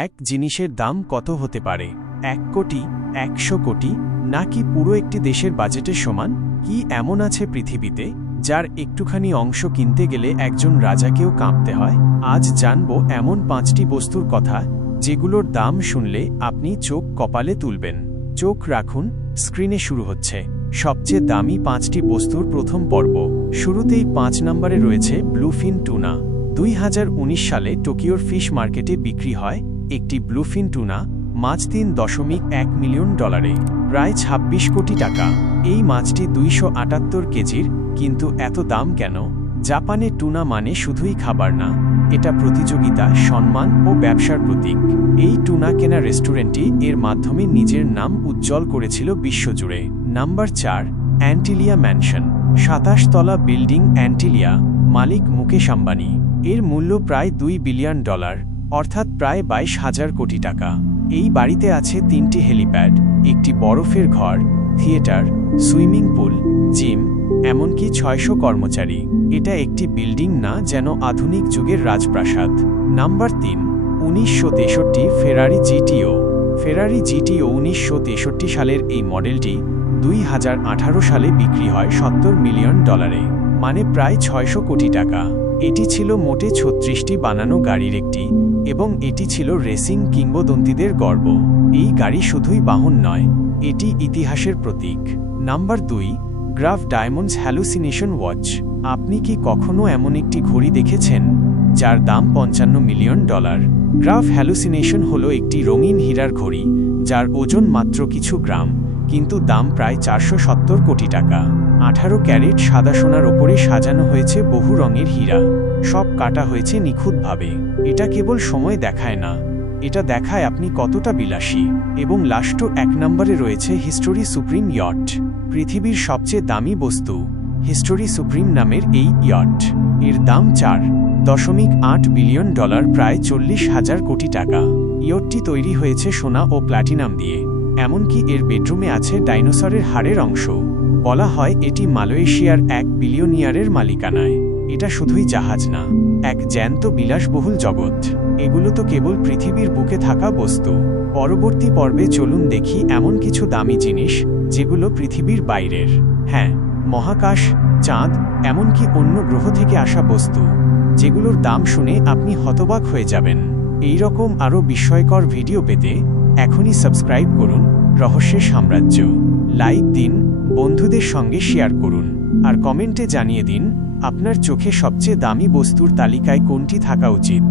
এক জিনিসের দাম কত হতে পারে? 1 কোটি, 100 কোটি, নাকি পুরো একটি দেশের বাজেটের সমান? কি এমন আছে পৃথিবীতে যার একটুখানি অংশ কিনতে গেলে একজন রাজাকেও কাঁপতে হয়? আজ জানব এমন 5টি বস্তুর কথা যেগুলোর দাম শুনলে আপনি চোখ কপালে তুলবেন। চোখ রাখুন, স্ক্রিনে শুরু হচ্ছে সবচেয়ে দামি 5টি বস্তুর প্রথম পর্ব। শুরুতেই 5 নম্বরে রয়েছে ব্লুফিন টুনা। 2019 সালে টোকিওর ফিশ মার্কেটে বিক্রি হয় একটি ব্লুফিন টুনা মাছ $3.1 মিলিয়ন, প্রায় 26 কোটি টাকা। এই মাছটি 278 কেজির, কিন্তু এত দাম কেন? জাপানে টুনা মানে শুধুই খাবার না, এটা প্রতিযোগিতা, সম্মান ও ব্যবসার প্রতীক। এই টুনা কেনা রেস্টুরেন্টটি এর মাধ্যমে নিজের নাম উজ্জ্বল করেছিল বিশ্বজুড়ে। Number 4, Antilia mansion. 27 তলা বিল্ডিং অ্যান্টিলিয়া, মালিক মুকেশ আম্বানি। এর মূল্য প্রায় $2 বিলিয়ন, অর্থাৎ প্রায় 22,000 কোটি টাকা। এই বাড়িতে আছে 3টি হেলিপ্যাড, একটি বরফের ঘর, থিয়েটার, সুইমিং পুল, জিম, এমনকি 600 কর্মচারী। এটা একটি বিল্ডিং না, যেন আধুনিক যুগের রাজপ্রাসাদ। নাম্বার 3, 1963 ফেরারি জিটিও। ফেরারি জিটিও 1963 সালের এই মডেলটি 2018 সালে বিক্রি হয় $70 মিলিয়ন, মানে প্রায় 600 কোটি টাকা। এটি ছিল মোটে 36টি বানানো গাড়ির একটি, এবং এটি ছিল রেসিং কিংবদন্তিদের গর্ব। এই গাড়ি শুধুই বাহন নয়, এটি ইতিহাসের প্রতীক। Number 2, Graff diamonds hallucination watch. আপনি কি কখনো এমন একটি ঘড়ি দেখেছেন যার দাম $55 মিলিয়ন? গ্রাফ হ্যালুসিনেশন হলো একটি রঙিন হীরার ঘড়ি যার ওজন মাত্র কিছু গ্রাম, কিন্তু দাম প্রায় 470 কোটি টাকা। 18 ক্যারেট সাদা সোনার ওপরে সাজানো হয়েছে বহু রঙের হীরা, সব কাটা হয়েছে নিখুঁতভাবে। এটা কেবল সময় দেখায় না, এটা দেখায় আপনি কতটা বিলাসী। এবং লাস্ট 1 নম্বরে রয়েছে হিস্টোরি সুপ্রিম ইয়ট। পৃথিবীর সবচেয়ে দামি বস্তু হিস্টোরি সুপ্রিম নামের এই ইয়ট। এর দাম $4.8 বিলিয়ন, প্রায় 40,000 কোটি টাকা। ইয়টটি তৈরি হয়েছে সোনা ও প্ল্যাটিনাম দিয়ে, এমনকি এর বেডরুমে আছে ডাইনোসরের হাড়ের অংশ। বলা হয় এটি মালয়েশিয়ার 1 বিলিয়নিয়ারের মালিকানায়। এটা শুধুই জাহাজ না, এক জ্যান্ত বিলাসবহুল জগৎ। এগুলো তো কেবল পৃথিবীর বুকে থাকা বস্তু। পরবর্তী পর্বে চলুন দেখি এমন কিছু দামি জিনিস যেগুলো পৃথিবীর বাইরের। হ্যাঁ, মহাকাশ, চাঁদ, এমনকি অন্য গ্রহ থেকে আসা বস্তু, যেগুলোর দাম শুনে আপনি হতবাক হয়ে যাবেন। এই রকম আরও বিস্ময়কর ভিডিও পেতে এখনই সাবস্ক্রাইব করুন রহস্যের সাম্রাজ্য। লাইক দিন, বন্ধুদের সঙ্গে শেয়ার করুন, আর কমেন্টে জানিয়ে দিন আপনার চোখে সবচেয়ে দামি বস্তুর তালিকায় কোনটি থাকা উচিত।